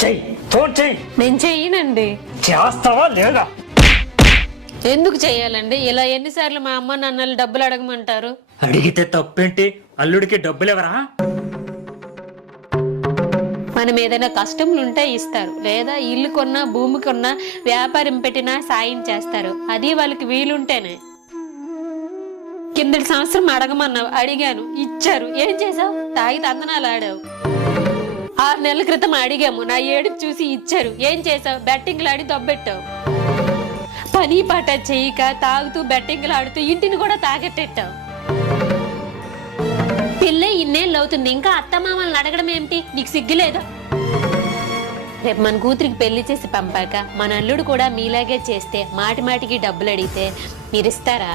చెయ్యి ఫోన్ చెయ్యి. నేను చెయ్యనండి. చేస్తావా లేదా? ఎందుకు చెయ్యాలండి? ఇలా ఎన్నిసార్లు మా అమ్మ నాన్నలు డబ్బులు అడగమంటారు? అడిగితే తప్పేంటి? అల్లుడికి డబ్బులు ఎవరా? మనం ఏదైనా కష్టములు ఉంటే ఇస్తారు, లేదా ఇల్లు కొన్నా భూమి కొన్నా వ్యాపారం పెట్టినా సాయం చేస్తారు. అది వాళ్ళకి వీలుంటేనే. కిందటి సంవత్సరం అడగమన్నావు, అడిగాను, ఇచ్చారు. ఏం చేసావు? తాగి తందనాలు ఆడావు. 6 నెలల క్రితం అడిగాము, నా ఏడుపు చూసి ఇచ్చారు. ఏం చేసావు? బెట్టింగ్లు ఆడి దొబ్బెట్టావు. పని పాట చేయక తాగుతూ బెట్టింగ్లు ఆడుతూ ఇంటిని కూడా తాగెట్టెట్టావు. పిల్ల ఇన్నేళ్ళు అవుతుంది, ఇంకా అత్తమామల్ని అడగడం ఏమిటి? నీకు సిగ్గులేదా? రేపు మన కూతురికి పెళ్లి చేసి పంపాక మన అల్లుడు కూడా మీలాగే చేస్తే మాటి మాటికి డబ్బులు అడిగితే మీరిస్తారా?